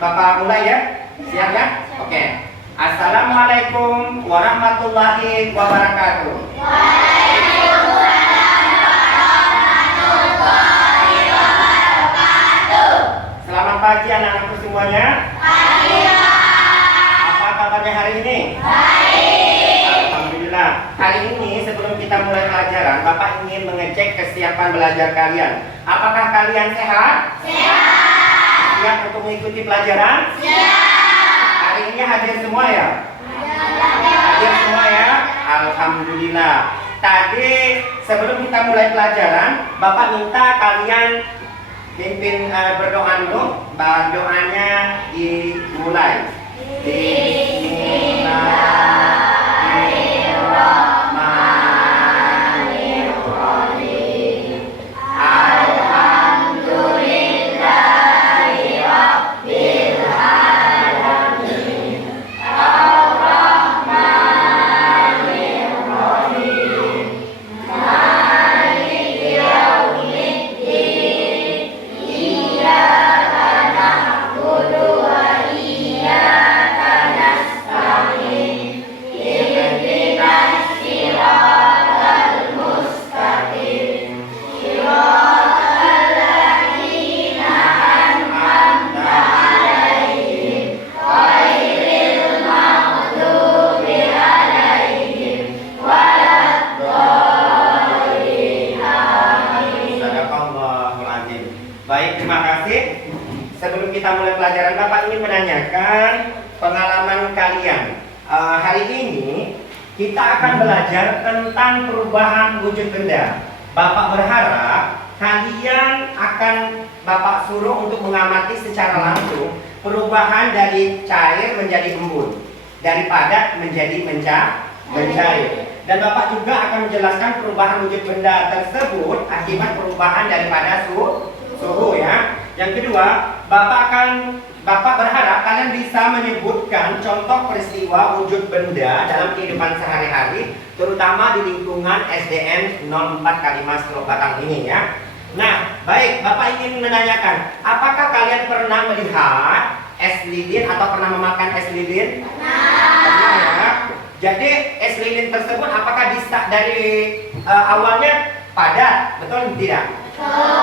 Bapak mulai ya? Siap ya? Oke. Assalamualaikum warahmatullahi wabarakatuh. Selamat pagi anak-anakku semuanya. Pagi. Apa kabarnya hari ini? Baik. Alhamdulillah. Hari ini sebelum kita mulai pelajaran, Bapak ingin mengecek kesiapan belajar kalian. Apakah kalian sehat? Sehat. Siap untuk mengikuti pelajaran? Siap. Hari ini hadir semua ya? Hadir semua ya? Alhamdulillah. Tadi sebelum kita mulai pelajaran, Bapak minta kalian pimpin berdoa dulu. Doanya dimulai. Bismillahirrahmanirrahim. Alhamdulillahirabbil alamin. Ar-Rahmanirrahim. Maliki yaumiddin. Iyyaka na'budu wa iyyaka nasta'in. Ihdinas siratal mustaqim. Siratal ladzina an'amta 'alaihim ghairil maghdubi 'alaihim waladdallin. Amin. Sadaqallahul azim. Baik, terima kasih. Sebelum kita mulai pelajaran, Bapak ingin menanyakan pengalaman kalian. Hari ini kita akan belajar tentang perubahan wujud benda. Bapak berharap kalian akan Bapak suruh untuk mengamati secara langsung perubahan dari cair menjadi embun, dari padat menjadi mencair. Dan Bapak juga akan menjelaskan perubahan wujud benda tersebut akibat perubahan daripada suhu ya. Yang kedua, Bapak berharap kalian bisa menyebutkan contoh peristiwa wujud benda dalam kehidupan sehari-hari, terutama di lingkungan SDN 04 Kalimas-Batang ini ya. Nah, baik, Bapak ingin menanyakan, apakah kalian pernah melihat es lilin atau pernah memakan es lilin? Pernah ya. Jadi es lilin tersebut apakah bisa dari awalnya padat, betul tidak?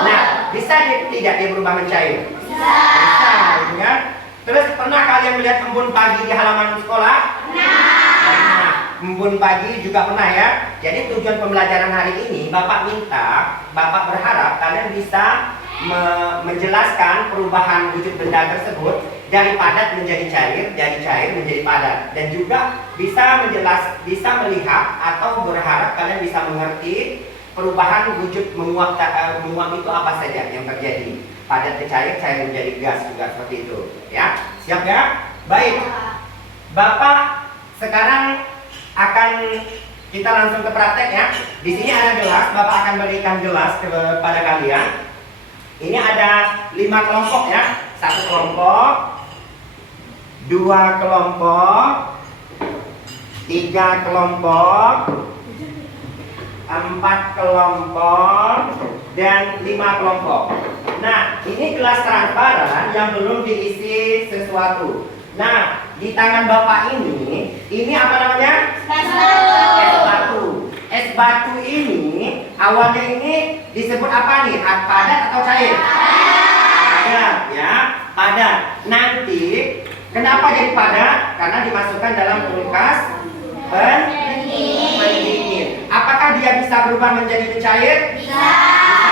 Nah, bisa tidak dia berubah mencair? Bisa, gitu kan? Terus pernah kalian melihat embun pagi di halaman sekolah? Nah, embun pagi juga pernah ya. Jadi tujuan pembelajaran hari ini Bapak berharap kalian bisa menjelaskan perubahan wujud benda tersebut dari padat menjadi cair, dari cair menjadi padat, dan juga bisa melihat atau berharap kalian bisa mengerti perubahan wujud menguap itu apa saja yang terjadi. Padat ke cair, cair menjadi gas juga seperti itu. Ya, siap ya? Baik. Bapak sekarang akan kita langsung ke praktek ya. Di sini ada gelas, Bapak akan berikan gelas kepada kalian. Ini ada 5 kelompok ya. 1 kelompok, 2 kelompok, 3 kelompok, 4 kelompok, dan 5 kelompok. Nah, ini gelas transparan yang belum diisi sesuatu. Nah, di tangan Bapak ini apa namanya? Es batu. Es batu ini awalnya ini disebut apa nih? Padat atau cair? Padat ya, padat. Nanti kenapa jadi padat? Karena dimasukkan dalam kulkas pendingin. Apakah dia bisa berubah menjadi mencair? Bisa.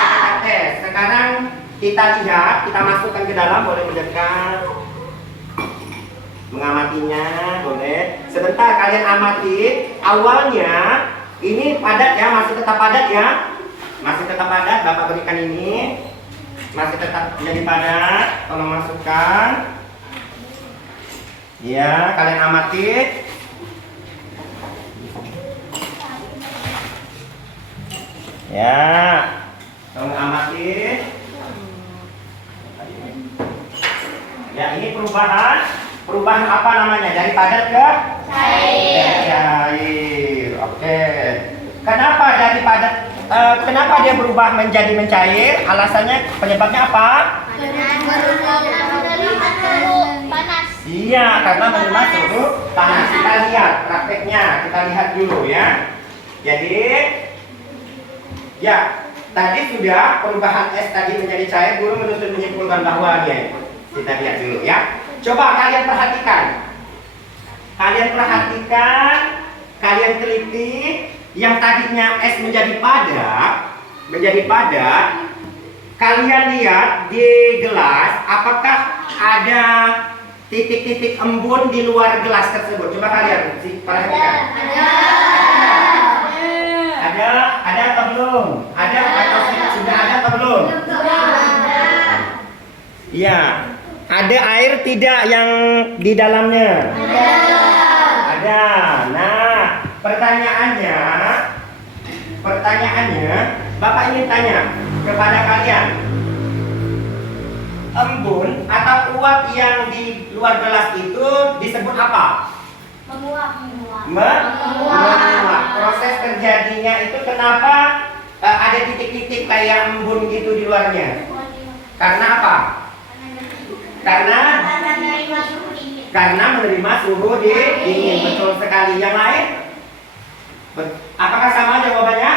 Kita tes. Sekarang kita lihat, kita masukkan ke dalam, boleh mendekat. Mengamatinya, boleh. Sebentar kalian amati. Awalnya ini padat ya, masih tetap padat ya. Masih tetap padat, Bapak berikan ini. Masih tetap menjadi padat. Tolong masukkan. Ya, kalian amati. Ya, tolong amati. Ya, ini perubahan apa namanya? Dari padat ke cair. Cair. Oke. Kenapa dari padat Kenapa dia berubah menjadi mencair? Alasannya, penyebabnya apa? Panas. Iya, karena menerima suhu panas. Kita lihat prakteknya, kita lihat dulu ya. Jadi, ya tadi sudah perubahan es tadi menjadi cair. Guru menuntut menyimpulkan bahwa dia. Kita lihat dulu ya. Coba kalian perhatikan. Kalian teliti. Yang tadinya es menjadi padat, kalian lihat di gelas, apakah ada titik-titik embun di luar gelas tersebut? Coba kalian perhatikan. Ada atau belum? Ada atau sudah ada atau belum? Iya. Ada air tidak yang di dalamnya? Ada. Nah, pertanyaannya, Bapak ingin tanya kepada kalian, embun atau uap yang di luar gelas itu disebut apa? Menguap. Proses terjadinya itu kenapa ada titik-titik kayak embun gitu di luarnya? Karena apa? Karena menerima suhu dingin. Betul sekali. Yang lain? Apakah sama jawabannya?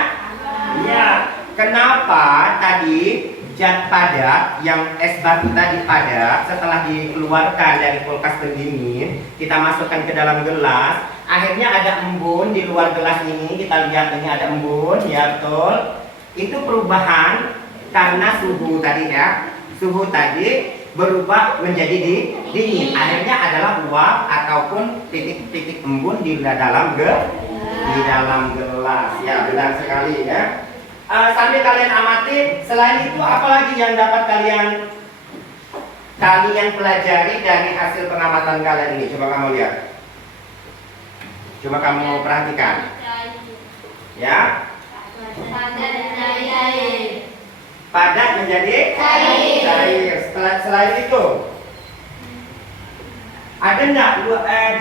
Iya. Kenapa tadi zat padat yang es batu tadi padat setelah dikeluarkan dari kulkas pendingin kita masukkan ke dalam gelas, akhirnya ada embun di luar gelas ini. Kita lihat ini ada embun, ya betul. Itu perubahan karena suhu tadi ya. Suhu tadi berubah menjadi dingin. Akhirnya adalah uap ataupun titik-titik embun di dalam gelas. Ya, benar sekali ya. Sambil kalian amati, selain itu apa lagi yang dapat kalian pelajari dari hasil pengamatan kalian ini? Coba kamu lihat. Coba kamu perhatikan. Ya. Padat menjadi cair. Selain itu, ada enggak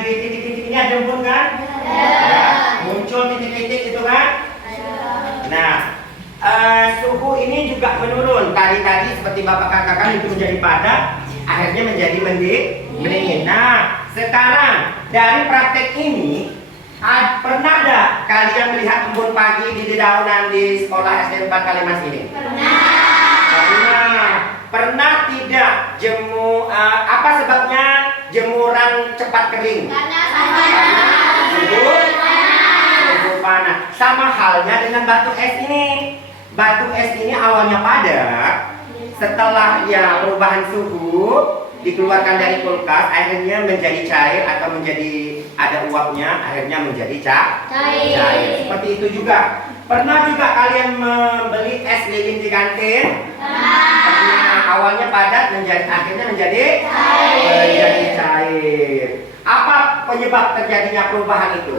di titik-titik ini ada embun kan? Ya. Muncul titik-titik itu kan? Nah, suhu ini juga menurun. Tadi seperti Bapak katakan itu menjadi padat, akhirnya menjadi mendingin. Nah, sekarang dari praktek ini pernah enggak kalian melihat embun pagi di dedaunan di sekolah SD 4 Kalimas ini? Pernah tidak apa sebabnya jemuran cepat kering? Karena suhu panas. Sama halnya dengan batu es ini. Batu es ini awalnya padat, setelah ya perubahan suhu dikeluarkan dari kulkas, akhirnya menjadi cair atau menjadi ada uapnya, akhirnya menjadi cair. Seperti itu juga. Pernah juga kalian membeli es lilin di kantin? Awalnya padat akhirnya menjadi cair. Apa penyebab terjadinya perubahan itu?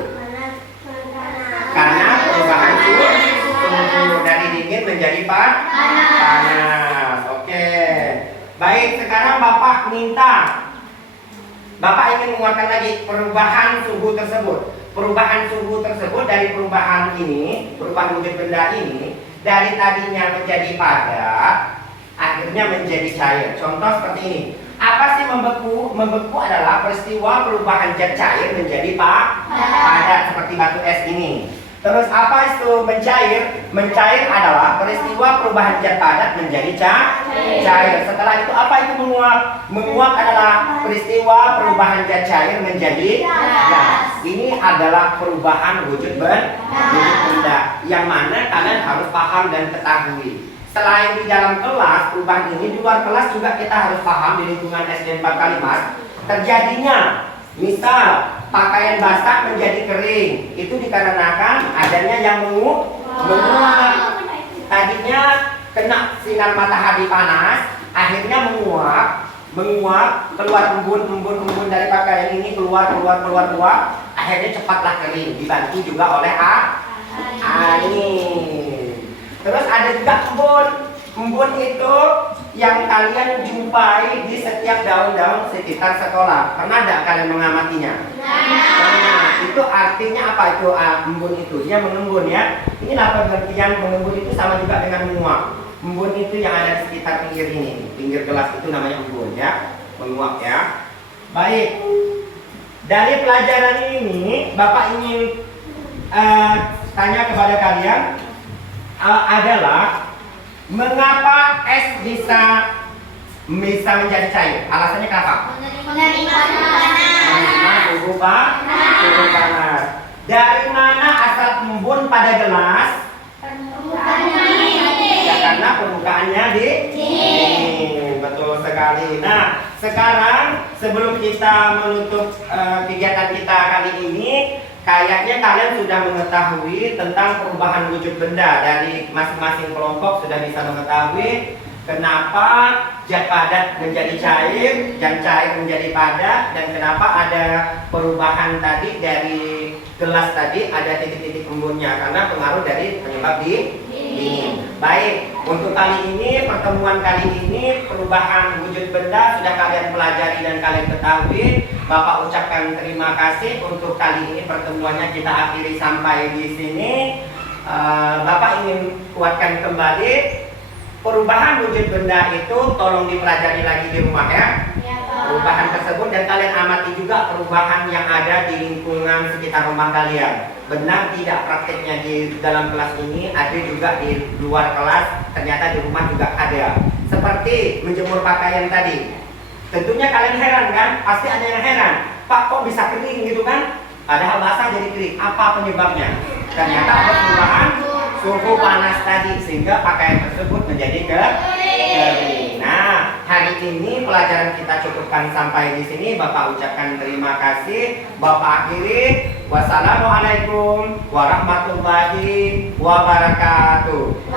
Karena perubahan suhu dari dingin menjadi panas. Oke. Baik, sekarang Bapak ingin menguatkan lagi perubahan suhu tersebut. Perubahan suhu tersebut dari perubahan wujud benda ini, dari tadinya menjadi padat, akhirnya menjadi cair. Contoh seperti ini. Apa sih membeku? Membeku adalah peristiwa perubahan zat cair menjadi padat seperti batu es ini. Terus apa itu mencair? Mencair adalah peristiwa perubahan zat padat menjadi cair. Setelah itu apa itu menguap? Menguap adalah peristiwa perubahan zat cair menjadi gas. Ini adalah perubahan wujud benda yang mana kalian harus paham dan ketahui. Selain di dalam kelas, perubahan ini di luar kelas juga kita harus paham di lingkungan SD 4 Kalimas terjadinya. Misal pakaian basah menjadi kering, itu dikarenakan adanya yang menguap. Tadinya kena sinar matahari panas, akhirnya menguap, keluar embun dari pakaian ini keluar, akhirnya cepatlah kering, dibantu juga oleh angin. Terus ada juga embun itu yang kalian jumpai di setiap daun-daun sekitar sekolah. Pernah tidak kalian mengamatinya? Pernah. Itu artinya apa itu embun itu? Dia mengembun ya. Inilah pengertian mengembun itu sama juga dengan menguap. Embun itu yang ada di sekitar pinggir ini. Pinggir gelas itu namanya embun ya. Menguap ya. Baik. Dari pelajaran ini Bapak ingin tanya kepada kalian adalah mengapa es bisa menjadi cair? Alasannya kenapa? Menerima Menerima suhu panas. Dari mana asal embun pada gelas? Ya karena permukaannya dingin. Betul sekali. Nah, sekarang sebelum kita menutup kegiatan kita kali ini, kayaknya kalian sudah mengetahui tentang perubahan wujud benda. Dari masing-masing kelompok sudah bisa mengetahui kenapa zat padat menjadi cair dan cair menjadi padat, dan kenapa ada perubahan tadi dari gelas tadi ada titik-titik embunnya karena pengaruh dari penyebab dingin. Baik, untuk kali ini, pertemuan kali ini, perubahan wujud benda sudah kalian pelajari dan kalian ketahui. Bapak ucapkan terima kasih. Untuk kali ini pertemuannya kita akhiri sampai di sini. Bapak ingin kuatkan kembali perubahan wujud benda itu, tolong dipelajari lagi di rumah ya. Perubahan tersebut, dan kalian amati juga perubahan yang ada di lingkungan sekitar rumah kalian. Benar tidak prakteknya di dalam kelas ini, ada juga di luar kelas, ternyata di rumah juga ada. Seperti menjemur pakaian tadi. Tentunya kalian heran kan? Pasti ada yang heran. Pak, kok bisa kering gitu kan? Padahal basah jadi kering. Apa penyebabnya? Ternyata ada perubahan suhu panas tadi, sehingga pakaian tersebut menjadi kering. Nah, hari ini pelajaran kita cukupkan sampai di sini. Bapak ucapkan terima kasih. Bapak akhiri. Wassalamualaikum warahmatullahi wabarakatuh.